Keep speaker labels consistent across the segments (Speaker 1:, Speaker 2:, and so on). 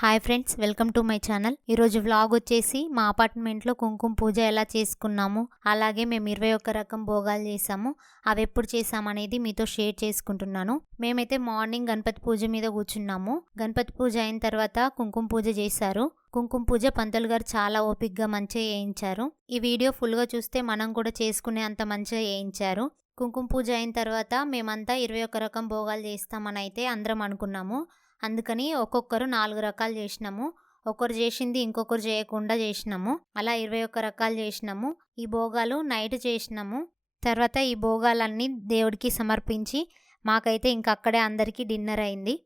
Speaker 1: Hi friends welcome to my channel ఈరోజు vlog వచ్చేసి మా అపార్ట్మెంట్లో కుంకుమ పూజ ఎలా చేసుకున్నాము అలాగే మేము ఇరవై ఒక్క రకం భోగాలు చేసాము అవి ఎప్పుడు చేసామనేది మీతో షేర్ చేసుకుంటున్నాను. మేమైతే మార్నింగ్ గణపతి పూజ మీద కూర్చున్నాము. గణపతి పూజ అయిన తర్వాత కుంకుమ పూజ చేశారు. కుంకుమ పూజ పంతులు గారు చాలా ఓపిక్గా మంచిగా చేయించారు. ఈ వీడియో ఫుల్గా చూస్తే మనం కూడా చేసుకునే అంత మంచిగా చేయించారు. కుంకుమ పూజ అయిన తర్వాత మేమంతా ఇరవై ఒక్క రకం భోగాలు చేస్తామని అయితే అందరం అనుకున్నాము. అందుకని ఒక్కొక్కరు నాలుగు రకాలు చేసినాము. ఒకరు చేసింది ఇంకొకరు చేయకుండా చేసినాము. అలా ఇరవై ఒక్క రకాలు చేసినాము. ఈ భోగాలు నైట్ చేసినాము. తర్వాత ఈ భోగాలన్నీ దేవుడికి సమర్పించి మాకైతే ఇంక అక్కడే అందరికీ డిన్నర్ అయింది.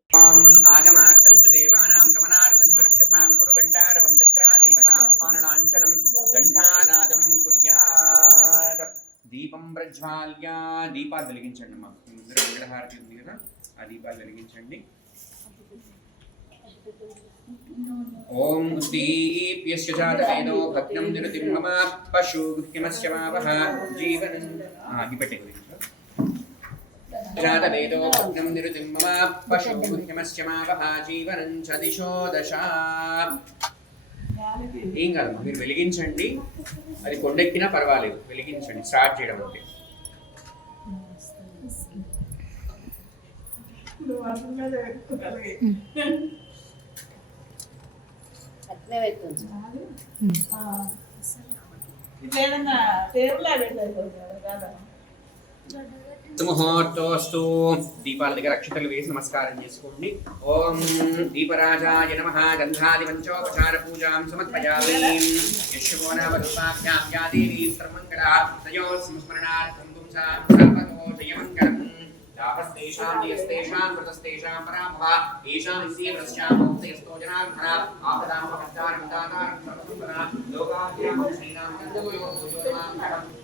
Speaker 2: దీపం ప్రజ్వాల్య. దీపాలు వెలిగించండి మాకు విగ్రహారతి ఉంది కదా ఆ దీపాలు వెలిగించండి. ఓం దీప్యస్య జాతవేదో భగ్నం నిరుతిం మమ పశు మావహ జీవనం ఆ, అగ్గి పెట్టే గురించి జాతవేదో భగ్నం నిరుతిం మమ పశు మావహ జీవనం చ దిశో దశ ఏం కాదమ్మా మీరు వెలిగించండి. అది కొండెక్కినా పర్వాలేదు వెలిగించండి స్టార్ట్ చేయడం అంటే
Speaker 3: పెట్టలేదు కదా
Speaker 2: ముహూర్తోస్తు దీపాల దగ్గర అక్షతలు వేసి నమస్కారం చేసుకోండి. ఓం దీపరాజాయ నమ గంధాది పంచోపచార పూజాం సమర్పయామి యశవో నామ రూపాభ్యాం యా దేవీ సర్వమంగళ తయో సంస్మరణార్థం పుంసాం సర్వతో జయమంగళం లాభస్తేషాం యస్తేషాం కృతస్తేషాం పరాభవ ఏషాం ఇస్యేవస్యాం భక్తయస్తో జనార్దన ఆపదాం భక్తారం దాతారం సర్వసుపద లోకాభ్యాం శ్రీరామ కందోయో భుజోనమాం శ్రీకరంతశ్చాంతిలోకజగత్కః లంబోదరస్య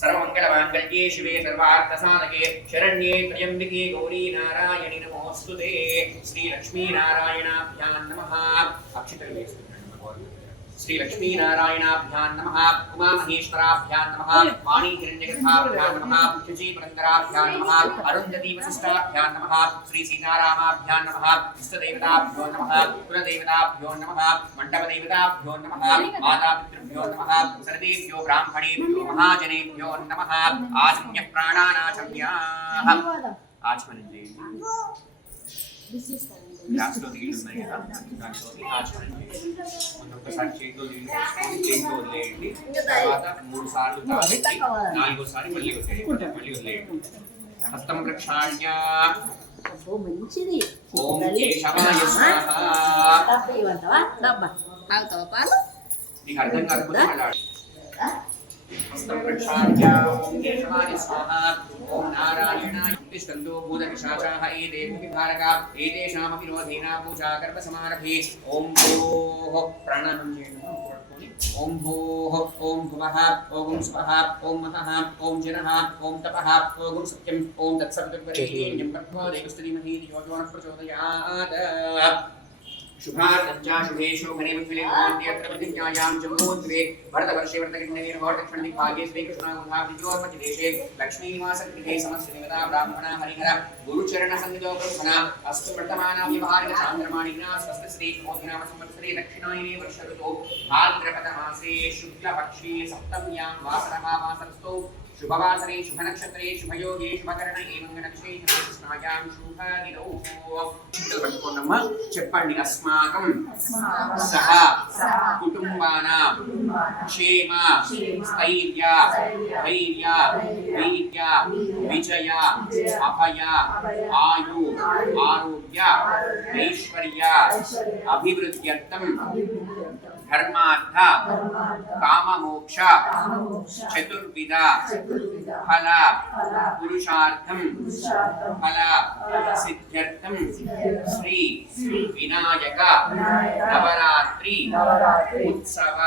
Speaker 2: सर्वमङ्गलमाङ्गल्ये शिवे सर्वार्थसाधके शरण्ये त्र्यम्बिके गौरी नारायणि नमोऽस्तु ते श्रीलक्ष्मीनारायणाभ्यां नमः श्री लक्ष्मी नारायणाभ्यां नमः उमा महेश्वराभ्यां नमः वाणी हिरण्यगर्भाभ्यां नमः पृथ्वी पुरन्दराभ्यां नमः अरुन्धती वसिष्ठाभ्यां नमः श्री सीतारामाभ्यां नमः इष्टदेवताभ्यो नमः कुलदेवताभ्यो नमः मण्डपदेवताभ्यो नमः मातापितृभ्यो नमः सर्वेभ्यो ब्राह्मणेभ्यो महाजनेभ्यो नमः आचम्य प्राणानाचम्याः आचमन जी గ్లాస్లో నీళ్ళు ఉన్నాయి కదా దాంట్లో నీళ్ళు పోసుకొని వదిలేయండి తర్వాత మూడు సార్లు తాగేసి నాలుగోసారి మళ్ళీ వదిలేయండి మళ్ళీ వదిలేయండి హస్తం ప్రక్షాళ్య
Speaker 4: అబ్బో, మంచిది
Speaker 2: ఓం కేశవాయ స్వాహ నీకు అర్థం కాకపోతే మళ్ళీ ఓం నారాయణాయ తిష్టంతో భూతపిశాచాః ఏతే భూమిభారగా ఏతేషామపి రోధేనా పూజా కర్మ సమారభే ఓం భోః ప్రాణానం చేయండి ఓం భోః ఓం భువః ఓం స్వః ఓం మహః ఓం జనః ఓం తపః ఓం సత్యం ఓం తత్సవితుర్వరేణ్యం ప్రచోదయాత్ शुभार्थंचा शुभेशो मणिमंगले ओन्यत्र प्रतिज्ञायां जम्बोद्वे भरतवर्षे भरतकिण्डवीरगौ दक्षिणदिग्भागे श्रीकृष्णागुधाभिजोपतिदेशे लक्ष्मीनिवासगृहे समस्तनिवता ब्राह्मणा हरिहर गुरुचरणसन्निधौ ब्रह्मणा अस्तु वर्तमाना व्यवहारिक चान्द्रमाणिना स्वस्तिश्री मोदिनाम संवत्सरे दक्षिणायने वर्षऋतौ भाद्रपदमासे शुक्लपक्षे सप्तम्यां वासरमावासरस्थौ శుభవాసరే శుభనక్షత్రే శుభయోగే శుభకరణ ఏ మంగళక్షే స్నాయాం శుభదినౌ పట్టుకోండమ్మా చెప్పండి అస్మాకం సహ కుటుంబానా క్షేమ స్థైర్య ధైర్య వీర్య విజయ అభయ ఆయు ఆరోగ్య ఐశ్వర్య అభివృద్ధ్యర్థం धर्मार्थ काम मोक्ष चतुर्विद फल पुरुषार्थम फल सिद्ध्यर्थम श्री विनायक नवरात्रि उत्सव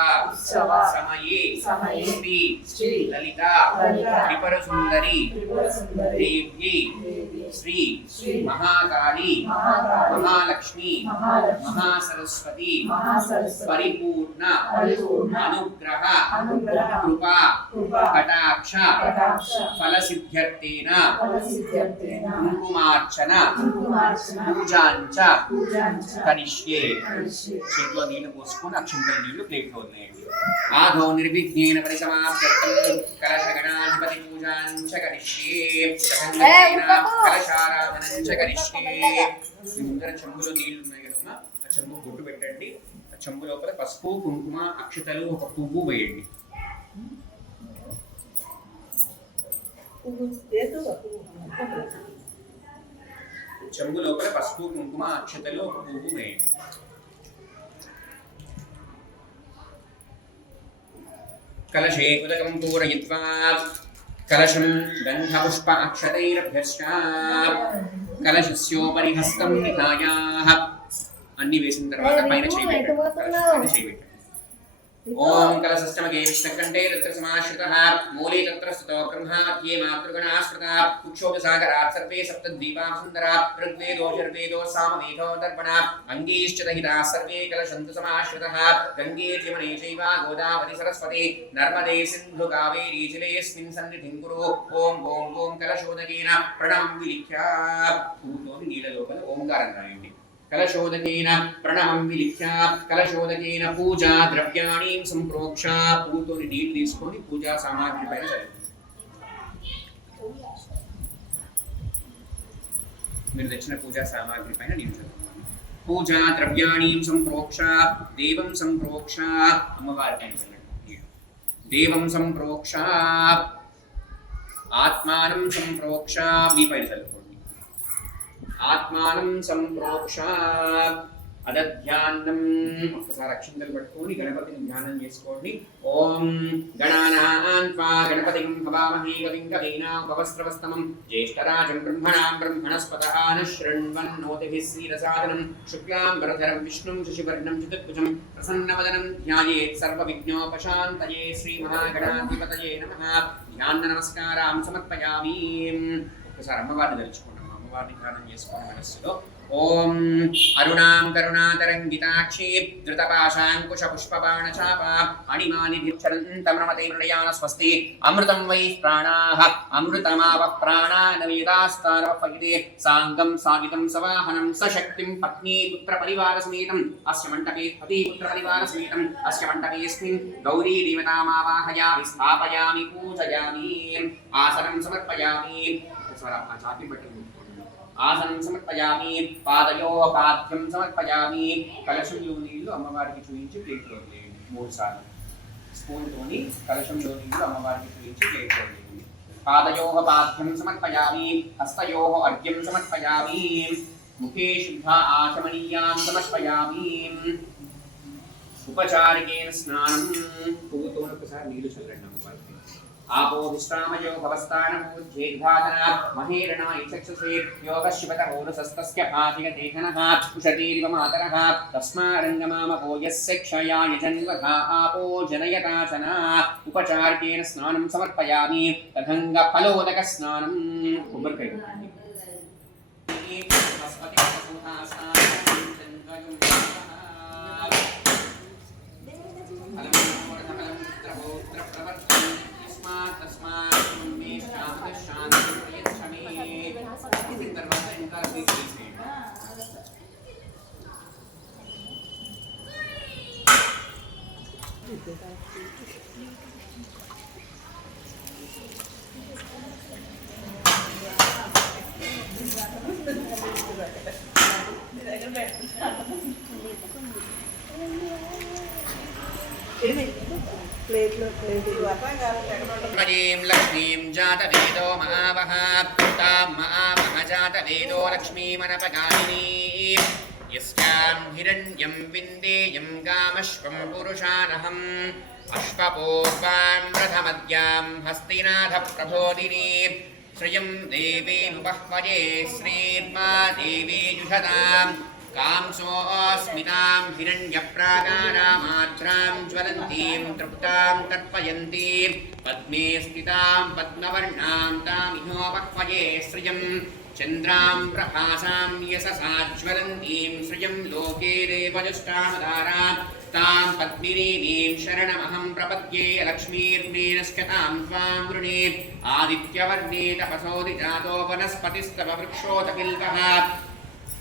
Speaker 2: समय श्री ललिता त्रिपुर सुंदरी देवी श्री महाकाली महालक्ष्मी महासरस्वती परिपूर्ण పరిపూర్ణ అనుగ్రహ కృపా కటాక్ష ఫలసిద్ధ్యర్థేన కుంకుమార్చన పూజాంచ కరిష్యే. చేతిలో నీళ్ళు పోసుకొని అక్షంతల నీళ్ళు ప్లేట్లో వదిలేయండి. ఆదో నిర్విఘ్నేన పరిసమాప్యర్థం కలశగణాధిపతి పూజాంచ కరిష్యే. సహంగత్వేన కలశారాధనంచ కరిష్యే. మీ ముందర చెంబులో నీళ్ళు ఉన్నాయి కదమ్మా. ఆ చెంబు గుడ్డు పెట్టండి. చెంబు లోపల పసుపు కుంకుమ అక్షతలు ఒక పువ్వు వేయండి. చెంబు లోపల పసుపు కుంకుమ అక్షతలు ఒక పువ్వు వేయండి. కలశే ఉదకం పూరయిత్వా కలశం గంధపుష్ప అక్షతైరభ్యశ్చ కలశస్యోపరి హస్తం నిధాయా అన్ని వేసిన తర్వాత పైన చేయి పెట్టండి ఓం కలశస్తమగే విష్ణకంఠే తత్ర సమాశ్రితః మూలే తత్ర స్థితో బ్రహ్మా మధ్యే మాతృగణా స్మృతా కుక్షోభసాగరాత్ సర్వే సప్తద్వీపా సుందరా ఋగ్వేదో యజుర్వేదో సామవేదో దర్పణ అంగీశ్చ దహితాः సర్వే కలశంతు సమాశ్రితः గంగే యమునే చైవ గోదావరి సరస్వతి నర్మదే సింధు కావేరీ జలేస్మిన్ సన్నిధిం కురు. ఓం ఓం ఓం కలశోదకేన ప్రణం విలిఖ్య పూతోని నీళ్ళ లోపల ఓంకారం రాయండి కలశోదకేన ప్రణవం విలిఖ్య కలశోదకేన పూజా ద్రవ్యాణి సంప్రోక్ష పూతోని నీళ్లు తీసుకొని పూజా సామాగ్రి పైన చల్లండి మీరు తెచ్చిన పూజా సామాగ్రి పైన నీళ్లు చల్లండి పూజా ద్రవ్యాణి సంప్రోక్ష దేవం సంప్రోక్ష అమ్మవారి పైన చల్లండి నీళ్లు దేవం సంప్రోక్ష ఆత్మానం సంప్రోక్ష మీ పైన చల్లుకోండి ఆత్మానం సంప్రోక్ష అదధ్యాన్నం ఒకసారి అక్షంతలు పట్టుకొని గణపతిని ధ్యానం చేసుకోండి. ఓం గణానాన్వా త్వా గణపతిం భవామహే కవిం కవీనా ఉపవస్త్రవస్తమం. జ్యేష్ఠరాజం బ్రహ్మణాం బ్రహ్మణస్పతః నశ్రణ్వన్నోతిభిः శ్రీరసాదనం. శుక్లాం వరధరం విష్ణుం శశివర్ణం చతుర్భుజం. ప్రసన్నవదనం ధ్యాయేత్ సర్వవిఘ్నోపశాంతయే శ్రీమహాగణాధిపతయే నమః. ధ్యాన నమస్కారాం సమర్పయామి. ఒక్కసారి అమ్మవారిని తెలుసుకోండి అమ్మవారిని ధ్యానం చేసుకోండి మనస్సులో. ఓం అరుణాం కరుణాతరంగితాక్షి ధృతపాశాంకుశ పుష్పబాణచాప అణిమానిధిచ్చరంతమృమతే మృడయాన స్వస్తి అమృతం వై ప్రాణాః అమృతమావ ప్రాణానవేదాస్తారవఫలితే సాంగం సాగితం సవాహనం సశక్తిం పత్నీ పుత్ర పరివార సమేతం అస్య మంటపే పతి పుత్ర పరివార సమేతం అస్య మంటపేస్మిన్ గౌరీ దేవతామావాహయామి స్థాపయామి పూజయామి ఆసనం సమర్పయామి ఒకసారి ఆ చాపి బట్టి ముట్టుకోండి. ఆసనం సమర్పయామి పాదయో పాద్యం సమర్పయామి కలశంలో నీళ్లు అమ్మవారికి చూపించి ప్లేట్లో వదిలేయండి మూడు సార్లు స్పూన్తోని కలశంలో నీళ్లు అమ్మవారికి చూపించి ప్లేట్లో వదిలేయండి పాదయో పాద్యం సమర్పయామి హస్తయో అర్ఘ్యం సమర్పయామి ముఖే శుద్ధ ఆచమనీయాం సమర్పయామి ఉపచారికేన స్నానం పువ్వుతో ఒకసారి నీళ్లు చల్లండి అమ్మవారికి आपो विश्रामयो भवस्तानभूज्येद्घातनात् महेरणा इच्छक्षुषेर्योगशिवतमोरसस्तस्य भातिगतेधनः उषतीरिव मातरः तस्मारङ्गमामपो यस्य क्षया यजन्वधा आपो जनयता जना उपचार्येण स्नानं समर्पयामि तदङ्गफलोदकस्नानं कुमर्कयो जातवेदो लक्ष्मीमनपगामिनी यस्यां हिरण्यं विन्देयं गामश्वं पुरुषानहं अश्वपूर्वां रथमद्यां हस्तिनाथप्रबोधिनी श्रियं श्रीर्मा देवी जुषतां कांसोऽस्मितां हिरण्यप्राकारामात्रां ज्वलन्तीं तृप्तां तर्पयन्तीं। पद्मे स्थितां पद्मवर्णां तामिहोपह्वजे श्रियम्। చంద్రాం ప్రభాసాం యశసాజ్వలంతీం శ్రియం లోకేరేవజుష్టామదారాం తాం పద్మినీం శరణమహం ప్రపద్యే లక్ష్మీర్మేనశ్చ తాం త్వాం వృణే. ఆదిత్యవర్ణే తపసోది జాతో వనస్పతిస్తవ వృక్షోత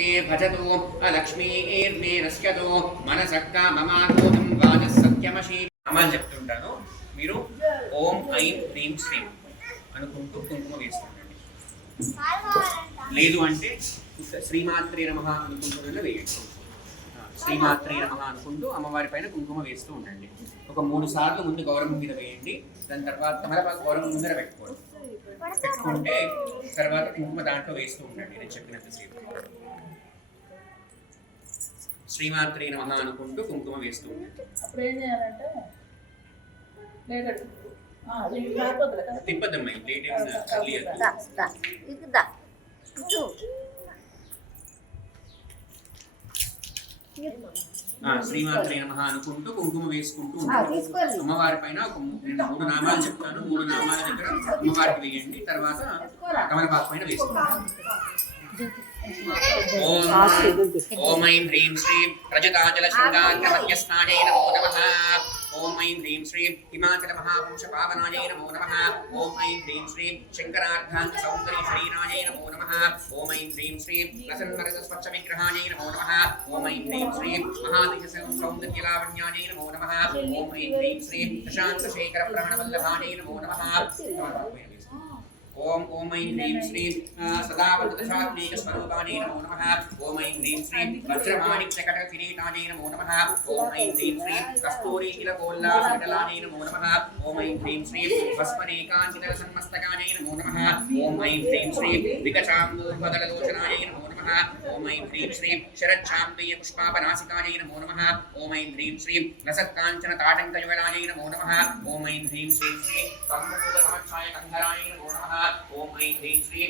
Speaker 2: भजतु अलक्ष्मीर्मे नश्यतु మనసः కామమాగోదం వాచ సత్యమశీ అమలు చెప్తుంటాను మీరు ఓం ఐం హ్రీం శ్రీం అనుకుంటూ కుంకుమ వేస్తుండండి లేదు అంటే శ్రీమాత్రే నమ అనుకుంటూ వేయండి ఆ, శ్రీమాత్రే నమ అనుకుంటూ అమ్మవారి పైన కుంకుమ వేస్తూ ఉండండి ఒక మూడు సార్లు ముందు గౌరవం మీద వేయండి దాని తర్వాత మళ్ళీ గౌరవం ముందర పెట్టుకోండి పెట్టుకుంటే తర్వాత కుంకుమ దాంట్లో వేస్తూ ఉండండి నేను చెప్పినంతసేపు శ్రీమాత్రే నమ అనుకుంటూ కుంకుమ వేస్తూ
Speaker 3: అప్పుడు ఏం చేయాలంటే
Speaker 2: తిప్పదమ్మా లేట్ శ్రీమాత్రే నమ అనుకుంటూ కుంకుమ వేసుకుంటూ అమ్మవారి పైన ఒక మూడు నామాలు చెప్తాను. మూడు నామాల దగ్గర అమ్మవారికి వేయండి. తర్వాత కమలపాకు పైన వేసుకోండి ఓం ఐం హ్రీం శ్రీం రజతాచల శృంగాగ్ర మధ్యస్థాయై నమో నమః. ఓం ఐం హ్రీం శ్రీం హిమాచల మహాపుంష పావనాయై నమో నమః. ఓం ఐం హ్రీం శ్రీం శంకరార్ధాంత సౌందర్య శరీరాయై నమో నమః. ఓం ఐం హ్రీం శ్రీం ప్రసన్నరస స్వచ్ఛ విగ్రహాయై నమో నమః. ఓం ఐం హ్రీం శ్రీం మహాదిశ సౌందర్య లావణ్యాయై నమో నమః. ఓం ఐం హ్రీం శ్రీం ప్రశాంత శేఖర ప్రాణవల్లభాయై నమో నమః. ओम ओम ऐं ह्रीं श्रीं सदा वदशात्मेकस्वरूपाणै नमो नमः ओम ऐं ह्रीं श्रीं वज्रमाणिक्यकटकिरीटाणै नमो नमः ओम ऐं ह्रीं श्रीं कस्तूरीकिलकोल्लासविटलानै नमो नमः ओम ऐं ह्रीं श्रीं भस्मरेकान्तिदलसन्मस्तकानै नमो नमः ओम ऐं ह्रीं श्रीं विकचाम्बोदललोचनायै नमो नमः नमः। ॐ ऐं ह्रीं श्रीं शरच्छाम्बरीय पुष्पापनासिकायै नमो नमः। ॐ ऐं ह्रीं श्रीं रसत्काञ्चन ताटङ्कयुगलायै नमो नमः। ॐ ऐं ह्रीं श्रीं श्रीं कम्बुकुलमक्षाय कन्धराय नमो नमः। ॐ ऐं ह्रीं श्रीं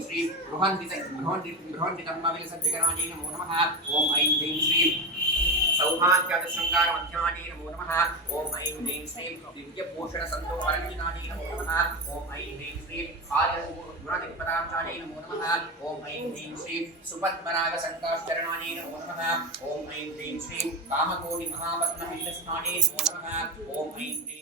Speaker 2: श्री रोहन गृहन्ति गृहन्ति गृहन्ति कर्मविल सज्जकराणि नमो नमः ओम ऐं ह्रीं श्रीं सौभाग्यादशृङ्गार मध्यानि नमो नमः ओम ऐं ह्रीं श्रीं दिव्यभूषण सन्दोवरञ्जितानि नमो नमः ओम ऐं ह्रीं श्रीं आर्यगुणनिपदाब्जानि नमो नमः ओम ऐं ह्रीं श्रीं सुपद्मरागसङ्काश्चरणानि नमो नमः ओम ऐं दें श्री कामकोटि महापद्म विलसनाणी नमो नमः ओम ऐं ह्रीं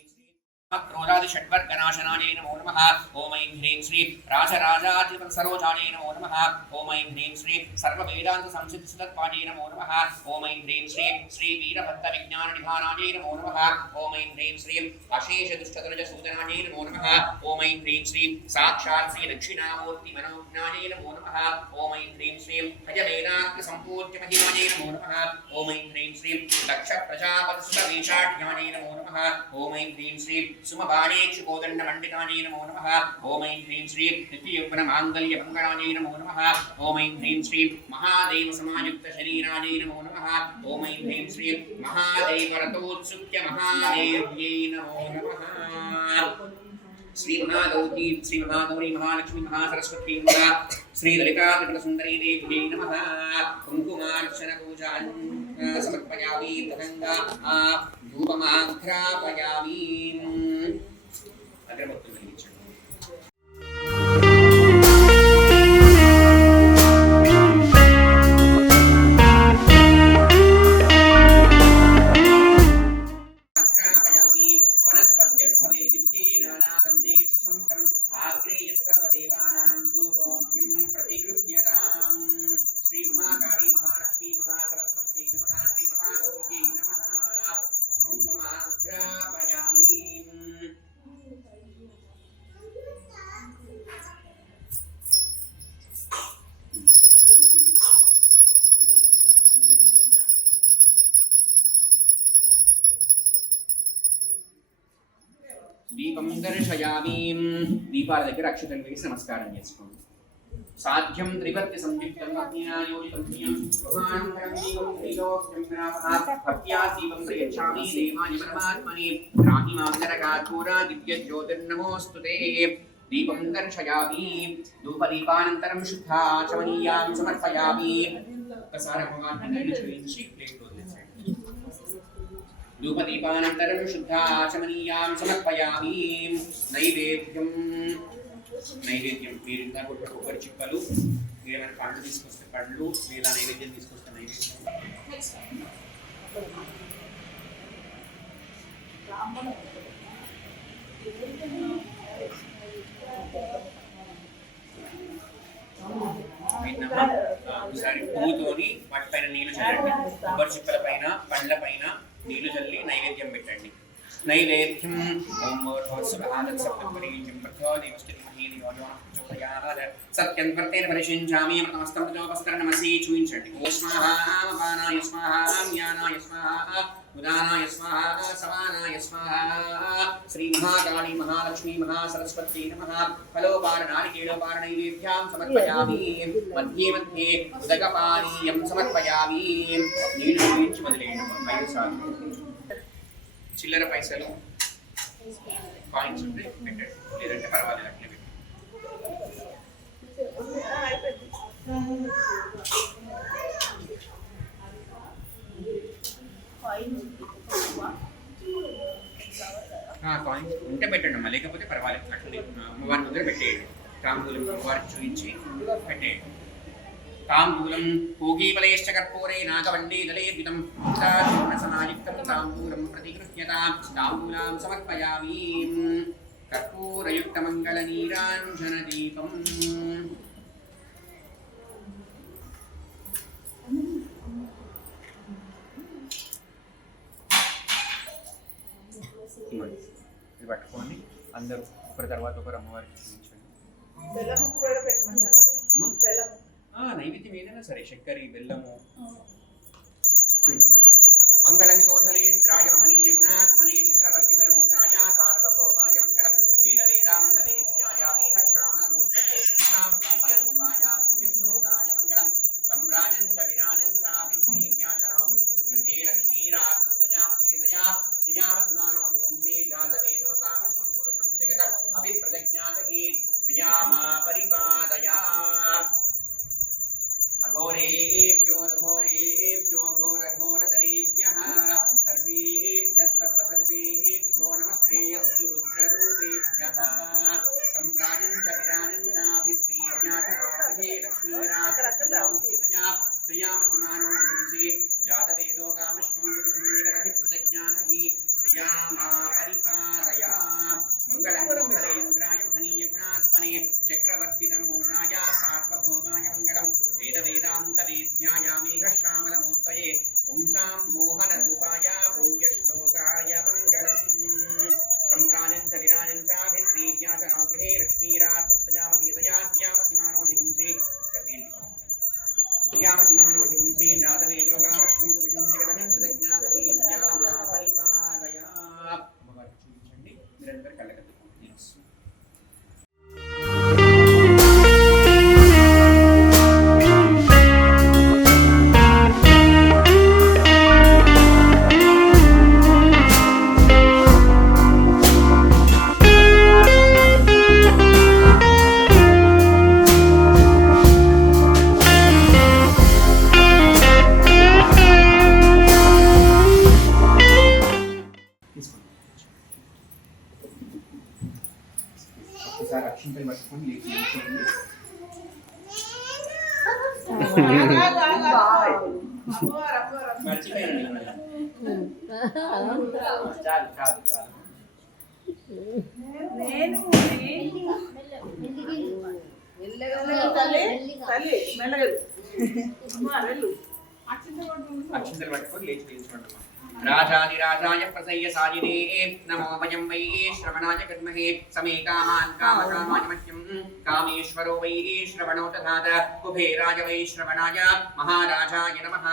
Speaker 2: रोजादि षड्वर्गनाशनायै नमो नमः। ॐ ऐं ह्रीं श्री राजराजाधिपसरोजायै नमो नमः। ॐ ऐं ह्रीं श्री सर्ववेदान्तसंसिद्धसुतत्वायै नमो नमः। ॐ ऐं ह्रीं श्री श्रीवीरभक्तविज्ञाननिधानायै नमो नमः। ॐ ऐं ह्रीं श्रीं अशेषदुष्टतनुजसूदनायै नमो नमः। ॐ ऐं ह्रीं श्रीं साक्षात् श्रीदक्षिणामूर्तिमनोज्ञायै नमो नमः। ॐ ऐं ह्रीं श्रीं भजमेनाग्रसम्पूर्त्यमहिमायै नमो नमः। ॐ ऐं ह्रीं श्रीं दक्षप्रजापतिसुतवेषाढ्यायै नमो नमः। ॐ ऐं ह्रीं श्रीं సూదనాయ సుమబాణేక్షు కోదండ మండితానే నమో నమః ఓం ఐం హ్రీం శ్రీ నిత్యయౌవన మాంగళ్య మంగళానై నమో నమః ఓం ఐం హ్రీం శ్రీ మహాదేవ సమాయుక్త శరీరానై నమో నమః ఓం ఐం హ్రీం శ్రీ మహాదేవ రథోత్సుక్య మహాదేవ్యై నమో నమః శ్రీ మహాగౌరీ శ్రీ మహాగౌరీ మహాలక్ష్మి మహాసరస్వతి శ్రీ లలితా త్రిపుర సుందరీ దేవ్యై నమః కుంకుమార్చన పూజాన్ సమర్పయామి తదంగా ధూపమాఘ్రాపయామి అగ్రభక్తులు దీపం దర్శయామి దీపాల దగ్గర అక్షతలు వేసి నమస్కారం చేసుకోండి సాధ్యం త్రిపత్తి సంయుక్తం అజ్ఞాయోజితం ప్రియం గృహానంతరం దీపం త్రిలోక్యం గ్రామః భక్త్యా దీపం ప్రయచ్ఛామి దేవాయ పరమాత్మనే రాహి మాంగరకాత్మూరా దివ్య జ్యోతిర్నమోస్తుతే దీపం దర్శయామి ధూపదీపానంతరం శుద్ధాచమనీయాం సమర్పయామి ఒకసారి అమ్మవారిని నీళ్లు చూపించి ప్లేట్లో వదిలేసేయండి ధూపదీపానంతరం శుద్ధాచమనీయాం సమర్పయామి. నైవేద్యం. నైవేద్యం. మీరు ఇందాక కొట్టిన కొబ్బరి చిప్పలు మీరు ఏమైనా పండ్లు తీసుకొస్తే పండ్లు లేదా నైవేద్యం తీసుకొస్తే నైవేద్యం. ఒకసారి పువ్వుతోని వాటిపైన నీళ్ళు చల్లండి. కొబ్బరి చిప్పల పైన పండ్ల పైన. నీళ్ళు చల్లి నైవేద్యం పెట్టండి నైవేద్యం ఓం భగవత్సభాదత్ సప్తపరీజం ప్రథో దేవస్థితి మహీని యోజో ప్రచోదయాద్ సత్యం వర్తేన పరిశించామి అమృతమస్తం ప్రచోపస్కరణమసి చూయించండి ఓ స్వాహా అపానాయ స్వాహా జ్ఞానాయ స్వాహా ఉదానాయ స్వాహా సమానాయ స్వాహా శ్రీ మహాకాళీ మహాలక్ష్మీ మహాసరస్వతి నమ ఫలోపార నారికేళోపారణైవేభ్యాం సమర్పయామి మధ్యే మధ్యే ఉదకపానీయం సమర్పయామి నీళ్ళు చూయించి వదిలేయండి ఐదు చిల్లర పైసలు కాయిన్స్ ఉంటే పెట్టండి. లేదంటే పర్వాలేదు అట్లే కాయిన్స్ ఉంటే పెట్టండి అమ్మా లేకపోతే పర్వాలేదు అట్లే అమ్మవారి దగ్గర పెట్టేయండి తాంబూలం అమ్మవారికి చూపించి పెట్టేయండి తాంబూలం పూగీఫలైశ్చ కర్పూరే నాగవల్లి దళేర్వితం సమాయుక్తం తాంబూలం ప్రతిగృహ్యతాం తాంబూలాం సమర్పయామి కర్పూరయుక్తమంగళనీరాంజనదీపం ఇవ్వండి. ఇది పట్టుకోండి. అందరూ ఒకరి తర్వాత ఒకరు అమ్మవారికి చూపించండి. నైవేద్యం ఏదైనా సరే చక్కెర బెల్లము. చూపించండి. మంగళం కోసలేంద్రాయ మహనీయ గుణాత్మనే చిత్రవర్తి కనూజాయ సార్వభౌమాయ మంగళం पीताम्बरेभ्यो यामेह श्रावणभूषये कृष्णां कमलरूपाया पुण्यश्लोकाय मङ्गलम् सम्राजं च विराजं चाभिस्नेभ्या च नो गृहे लक्ष्मीराक्षसयामचेतया श्रियामसुमानो विवंसे जातवेदो कामश्वं पुरुषं जगत् अभिप्रज्ञातकी श्रियामा परिपादया घोरेभ्यो घोरेभ्यो घोरघोरतरेभ्यो
Speaker 3: నేను తల్లి మెల్లగదు వెళ్ళు
Speaker 2: అక్షింతలు పట్టుకొని లేచి తీసుకుంటాం राजाधिराजाय प्रसय्यसाजिने नमो वयं वै श्रवणाय विद्महे समे कामान् कामकामाय मह्यं कामेश्वरो वै श्रवणो दधात कुबेराय वै श्रवणाय, महाराजाय नमः,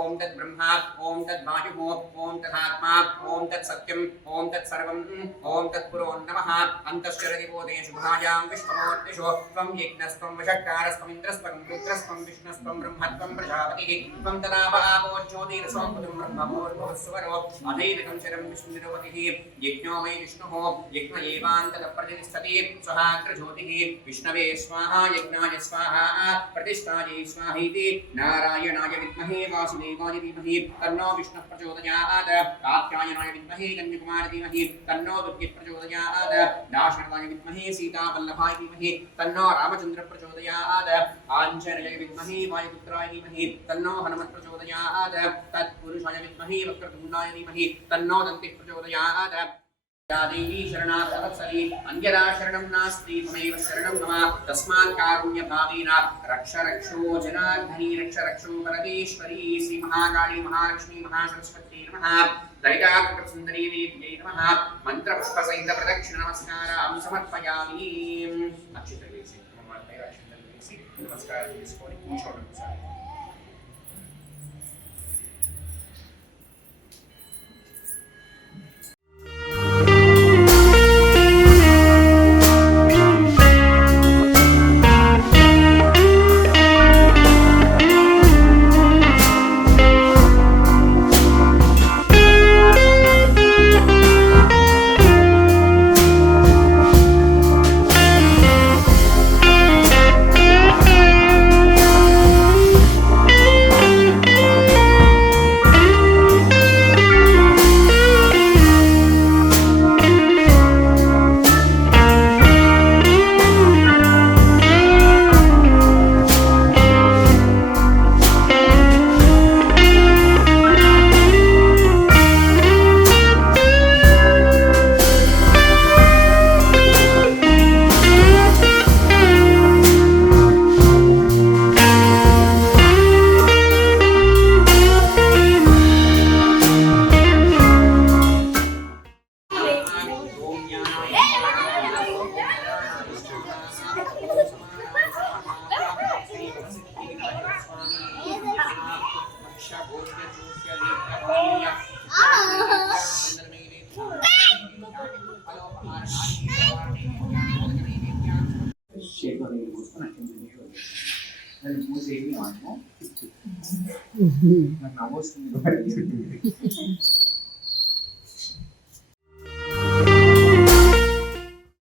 Speaker 2: ॐ तद्ब्रह्मा, ॐ तद्वायुः, ॐ तदात्मा, ॐ तत्सत्यम्, ॐ तत्सर्वम्, ॐ तत्पुरो नमः अन्तश्चरदिबोधेषु गुणायां विश्वमूर्तिषु, त्वं यज्ञस्त्वं वषट्कारस्त्वमिन्द्रस्त्वं रुद्रस्त्वं विष्णुस्त्वं, ब्रह्मत्वं प्रजापतिः, त्वं तदापो ज्योतिरसौ ब्रह्मपूर्वः सुवरो अधैनकं शरं विष्णु यज्ञो वै विष्णुः, यज्ञ एवान्तकप्रतिष्ठति स्वहाग्रज्योतिः विष्णवे स्वाहा, यज्ञाय स्वाहा, प्रतिष्ठायै स्वाहीति, नारायणाय विद्महे, वासुदेवाय धीमहि, तन्नो विष्णुः प्रचोदयात् कात्यायनाय विद्महे, कन्यकुमार धीमहि, तन्नो दुर्गे प्रचोदयात् दाशरथाय विद्महे, सीतावल्लभाय धीमहि, तन्नो रामचन्द्र प्रचोदयात् आञ्जनेय विद्महे, वायुपुत्राय धीमहि, तन्नो हनुमत् प्रचोदयात् तत्पुरुषाय विद्महे, वक्रतु ప్రసన్నాయ ధీమహి తన్నో దంతి ప్రచోదయాత్ యా దేవీ శరణాగతవత్సలి అన్యదా శరణం నాస్తి త్వమేవ శరణం మమ తస్మాత్ కారుణ్య భావేన రక్ష రక్షో జనార్ధని రక్ష రక్షో పరమేశ్వరీ శ్రీ మహాకాళి మహాలక్ష్మి మహాసరస్వతి నమ దైతాకృతసుందరీ దేవ్యై నమ మంత్రపుష్పసహిత ప్రదక్షిణ నమస్కారం సమర్పయామి అక్షితలు వేసి నమస్కారం చేసుకొని కూర్చోండి ఒకసారి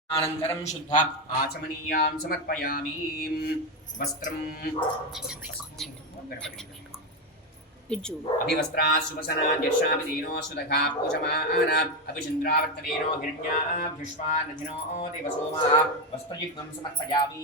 Speaker 2: అనంతరం శుద్ధ ఆచమనీయాం సమర్పయామి వస్త్రం అభివస్త్రా సువసనా జర్షాపి దీనో సుదఘా పూజమాన అభిచంద్రావర్తనేనో హిరణ్యాభ్యుష్వానధినో దేవసోమా వస్త్రయుగ్మం సమర్పయామి